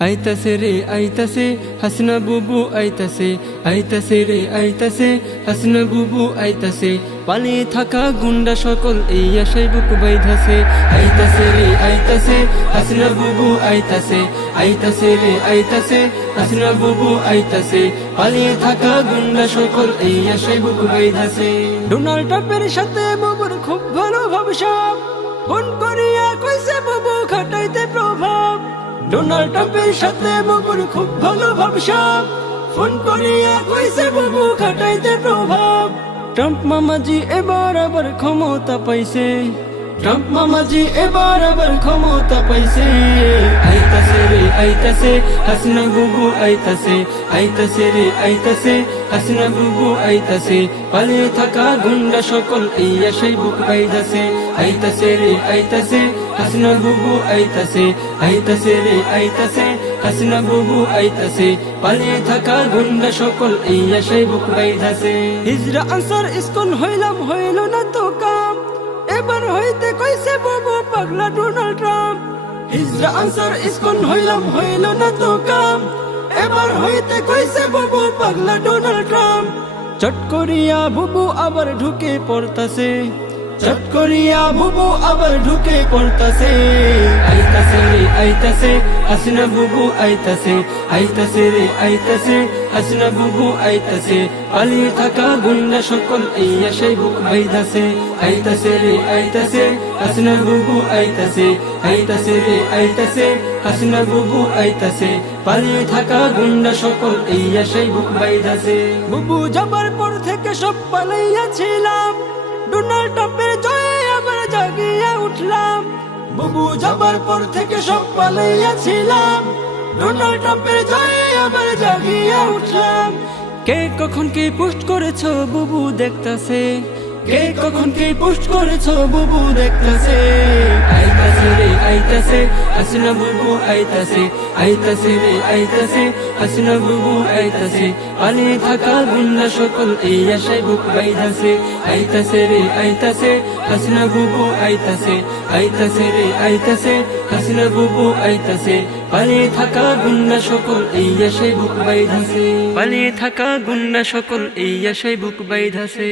আইতাসে রে আইতাসে হাসনা বুবু আইতাসে আইতাসে রে আইতাসে হাসনা বুবু আইতাসে পালিয়ে থাকা গুন্ডা সকল এই আশাই বুক বাইধাসে আইতাসে রে আইতাসে হাসনা বুবু আইতাসে আইতাসে রে আইতাসে হাসনা বুবু আইতাসে পালিয়ে থাকা গুন্ডা সকল এই আশাই বুক বাইধাসে ডোনাল্ড ট্রাম্পের সাথে বুবুর খুব ভালো ভবিষ্যৎ ফোন করিয়া কইছে, বুবু, খাটাইতে প্রভাব। ডোনাল্ড ট্রাম্পের সাথে বাবুর খুব ভালো ভাবসাব। ফোন করিয়া কইছে, বাবু, খাটাইতে প্রভাব। ট্রাম্প মামাজি এবার আবার ক্ষমতা পাইছে। ট্রাম্প মামাজি এবার আবার ক্ষমতা পাইছে। আইতাছে রে আইতাছে হাসনা বুবু আইতাছে আইতাছে রে আইতাছে হাসনা বুবু আইতাছে পালিয়ে থাকা গুন্ডা সকল এই আশাই বুক পাইতাছে আইতাছে রে আইতাছে হাসনা বুবু আইতাছে আইতাছে রে আইতাছে হাসনা বুবু আইতাছে পালিয়ে থাকা গুন্ডা সকল এই আশাই বুক পাইতাছে হিজরা আনসার স্কুল হইলাম, হইল না তো কাম। এবার হইতে কইছে বাবু পাগলা ডোনাল্ড ট্রাম্প। হিজরা আনসার স্কুল হইলাম হইল না তো কাম এবার হইতে কইছে বাবু পাগলা ডোনাল্ড ট্রাম্প চট করিয়া বুবু আবার ঢুকে পড়তাছে চট করিয়া বুবু আবার ঢুকে পড়তাছে। আইতাছে রে, আইতাছে হাসনা বুবু আইতাছে আইতাছে রে, আইতাছে হাসনা বুবু আইতাছে। পালিয়ে থাকা গুন্ডা সকল এই আশাই বুক বাইদাছে আইতাছে রে, আইতাছে হাসনা বুবু আইতাছে আইতাছে রে, আইতাছে হাসনা বুবু আইতাছে। পালিয়ে থাকা গুন্ডা সকল এই আশাই বুক বাইদাছে বুবু যাবার থেকে সব পালাইয়া ছিলাম ডোনাল্ড ট্রাম্পের জয়ে আবার জাগিয়ে উঠলাম। বুবু যাবার পর থেকে সব পালাইয়াছিলাম ডোনাল্ড ট্রাম্পের জয়ে আবার জাগিয়ে উঠলাম। কে কখন কে পোস্ট করেছ বুবু দেখতাছে। কে কখন কে পোস্ট করেছ বুবু দেখতাছে? আইতাছে রে, আইতাছে, হাসনা বুবু আইতাছে আইতাছে রে, আইতাছে, হাসনা বুবু আইতাছে। পালিয়ে থাকা গুন্ডা সকল এই আশায় বুক বাইধাছে। আইতাছে রে, আইতাছে, হাসনা বুবু আইতাছে আইতাছে রে, আইতাছে, হাসনা বুবু আইতাছে। পালিয়ে থাকা গুন্ডা সকল এই আশায় বুক বাইধাছে। পালিয়ে থাকা গুন্ডা সকল এই আশায় বুক বাইধাছে।